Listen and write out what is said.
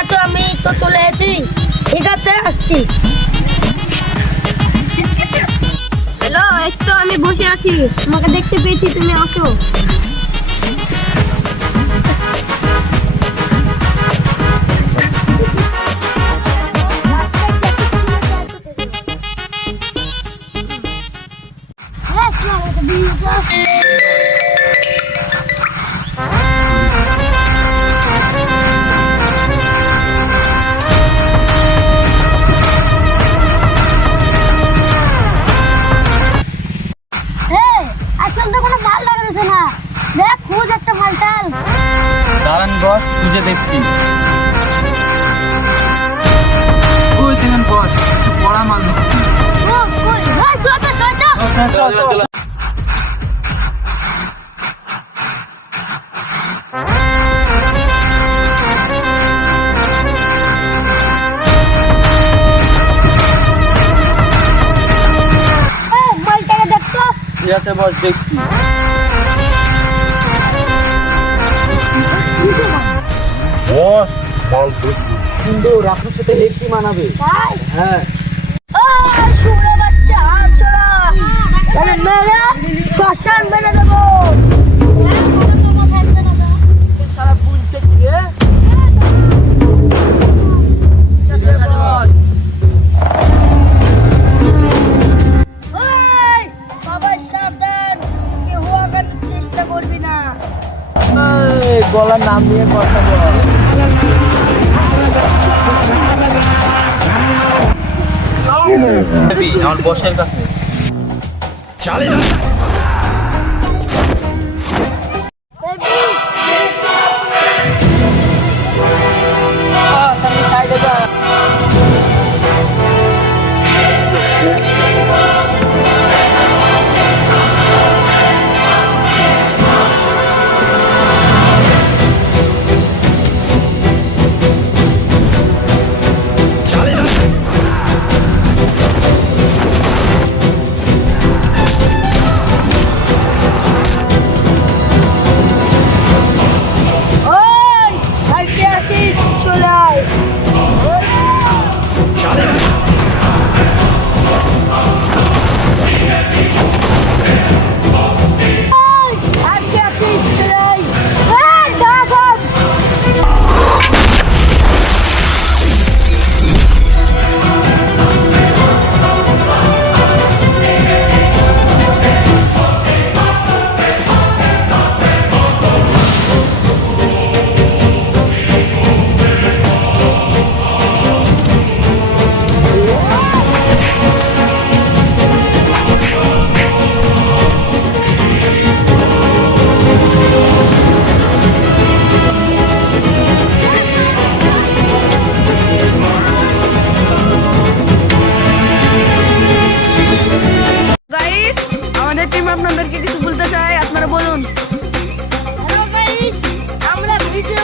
আছো? আমি তো চলে এসেছি। ঠিক আছে, আসছি। হ্যালো, এই তো আমি বসে আছি। তোমাকে দেখতে পেয়েছি, তুমি আসো। আজকাল তো কোনো মাল লাগাতেছে না। দেখ, খুঁজ একটা মালটাল। দাঁড়ান বস, খুঁজে দেখছি। ওই দেখেন বস, একটু বড়া মাল দেখছি। চল। মালটাকে দেখতো। ঠিক আছে বস, দেখছি। বস, মাল দেখছি সুন্দর, আপনার সাথে হেডটি মানাবে। তাই? হ্যাঁ। শুনে বাচ্চা, চলো। তাহলে মেরে শ্মশান মেরে দেবো। সারা বুঝছে কি রে? ওই, সবাই সাবধান, কেউ আগানোর চেষ্টা করবি না। গলার নাম নিয়ে কথা বল। আমার বসের কাছে ওই, আর কে আছিস? চলে আয়। ওই, আর কে আছিস? চলে আয়। এই, দাঁড়া সব। গাইস, আমাদের টিম আপনাদেরকে কিছু বলতে চাই, আপনারা বলুন। হ্যালো গাইস, আমরা ভিডিও